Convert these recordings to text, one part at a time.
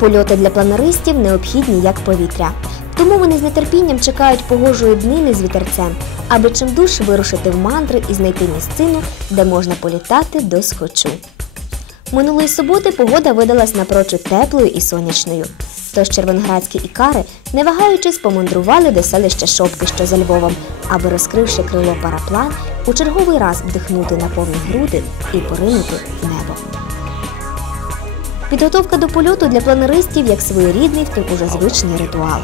Польоти для планеристів необхідні як повітря. Тому вони з нетерпінням чекають погожої днини з вітерцем, аби чимдуж вирушити в мандри і знайти місцину, де можна політати до схочу. Минулої суботи погода видалась напрочуд теплою і сонячною. Тож червоноградські ікари, не вагаючись, помандрували до селища Шопки, що за Львовом, аби, розкривши крило параплан, у черговий раз вдихнути на повні груди і поринути в небо. Підготовка до польоту для планеристів як своєрідний, втім уже звичний ритуал.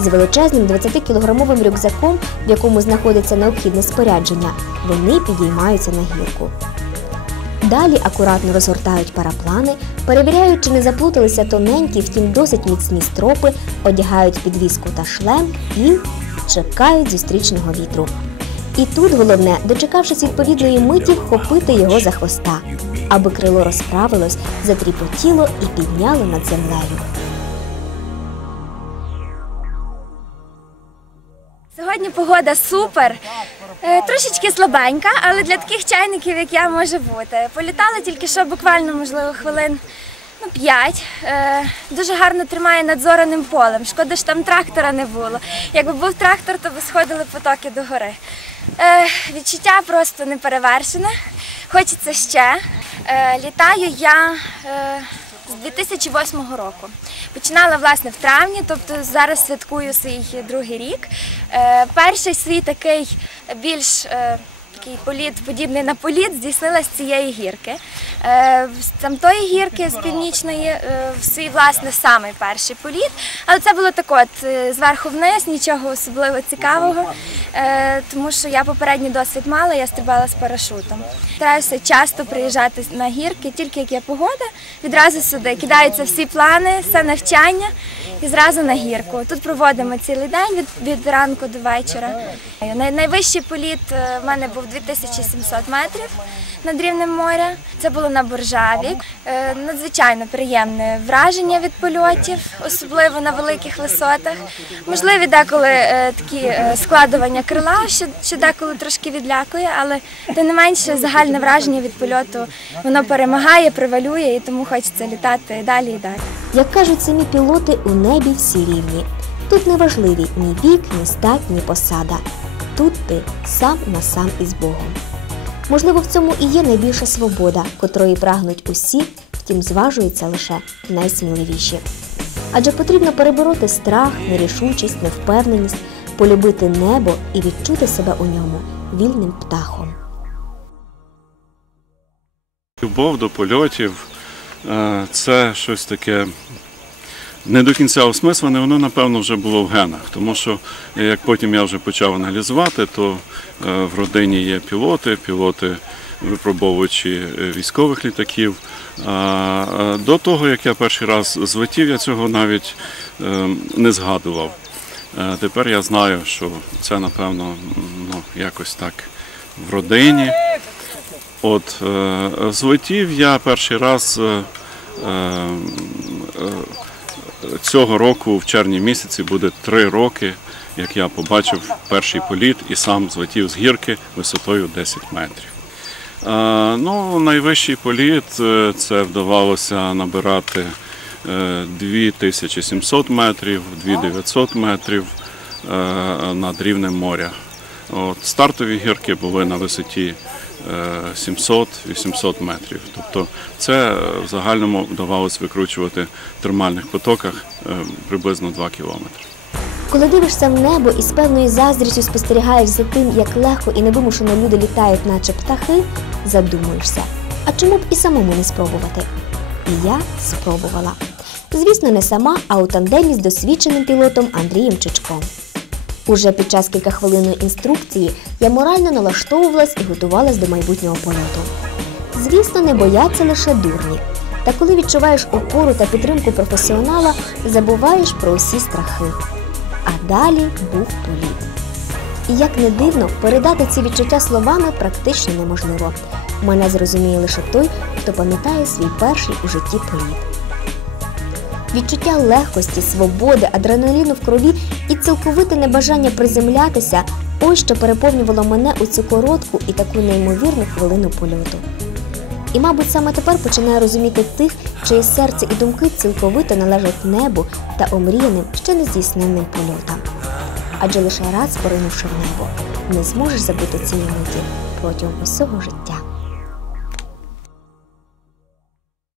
З величезним 20-кілограмовим рюкзаком, в якому знаходиться необхідне спорядження, вони підіймаються на гірку. Далі акуратно розгортають параплани, перевіряють, чи не заплуталися тоненькі, втім досить міцні стропи, одягають підвіску та шлем і чекають зустрічного вітру. І тут головне, дочекавшись відповідної миті, вхопити його за хвоста, аби крило розправилось, затріпотіло і підняло над землею. Сьогодні погода супер. Е, Трошечки слабенька, але для таких чайників, як я, може бути. Політали тільки що буквально, можливо, хвилин ну, 5. Е, Дуже гарно тримає над зораним полем. Шкода, що там трактора не було. Якби був трактор, то би сходили потоки до гори. Е, Відчуття просто неперевершене. Хочеться ще. Е, Літаю я. е, з 2008 року. Починала власне в травні, тобто зараз святкую свій другий рік. Е, перший свій такий більш е, такий політ, подібний на політ, здійснила з цієї гірки. Е, з тамтої гірки з північної е, свій власне самий перший політ. Але це було так е, зверху вниз, нічого особливо цікавого, тому що я попередній досвід мала, я стрибала з парашутом. Стараюся часто приїжджати на гірки, тільки як є погода, відразу сюди кидаються всі плани, все навчання і зразу на гірку. Тут проводимо цілий день від, від ранку до вечора. Найвищий політ в мене був 2700 метрів над рівнем моря. Це було на Боржаві. Е, Надзвичайно приємне враження від польотів, особливо на великих висотах. Можливі деколи е, такі е, складування крила, що, що деколи трошки відлякує, але тим не менше загальне враження від польоту воно перемагає, превалює, і тому хочеться літати далі і далі. Як кажуть самі пілоти, у небі всі рівні. Тут не важливі ні вік, ні стать, ні посада. Тут ти сам на сам із Богом. Можливо, в цьому і є найбільша свобода, котрої прагнуть усі, втім зважуються лише найсміливіші. Адже потрібно перебороти страх, нерішучість, невпевненість, полюбити небо і відчути себе у ньому вільним птахом. Любов до польотів е, це щось таке не до кінця осмислене, воно напевно вже було в генах. Тому що е, як потім я вже почав аналізувати, то е, в родині є пілоти, пілоти, випробовувачі е, військових літаків. До того, як я перший раз злетів, я цього навіть не згадував. Тепер я знаю, що це напевно ну, якось так в родині. От злетів я перший раз цього року, в червні місяці, буде три роки, як я побачив перший політ і сам злетів з гірки висотою 10 метрів. Е, ну, найвищий політ е, це вдавалося набирати е, 2700 метрів, 2900 метрів е, над рівнем моря. От, стартові гірки були на висоті е, 700-800 метрів. Тобто це е, в загальному вдавалося викручувати в термальних потоках е, приблизно 2 кілометри. Коли дивишся в небо і з певною заздрістю спостерігаєш за тим, як легко і невимушено люди літають, наче птахи, задумуєшся. А чому б і самому не спробувати? І я спробувала. Звісно, не сама, а у тандемі з досвідченим пілотом Андрієм Чичком. Уже під час кількахвилинної інструкції я морально налаштовувалась і готувалась до майбутнього польоту. Звісно, не бояться лише дурні. Та коли відчуваєш опору та підтримку професіонала, забуваєш про усі страхи. А далі був політ. І як не дивно, передати ці відчуття словами практично неможливо. Мене зрозуміє лише той, хто пам'ятає свій перший у житті політ. Відчуття легкості, свободи, адреналіну в крові і цілковите небажання приземлятися ось що переповнювало мене у цю коротку і таку неймовірну хвилину польоту. І, мабуть, саме тепер починаю розуміти тих, чиє серце і думки цілковито належать небу та омріяним, ще не здійсненним польотам. Адже лише раз поринувши в небо, не зможеш забути цієї миті протягом усього життя.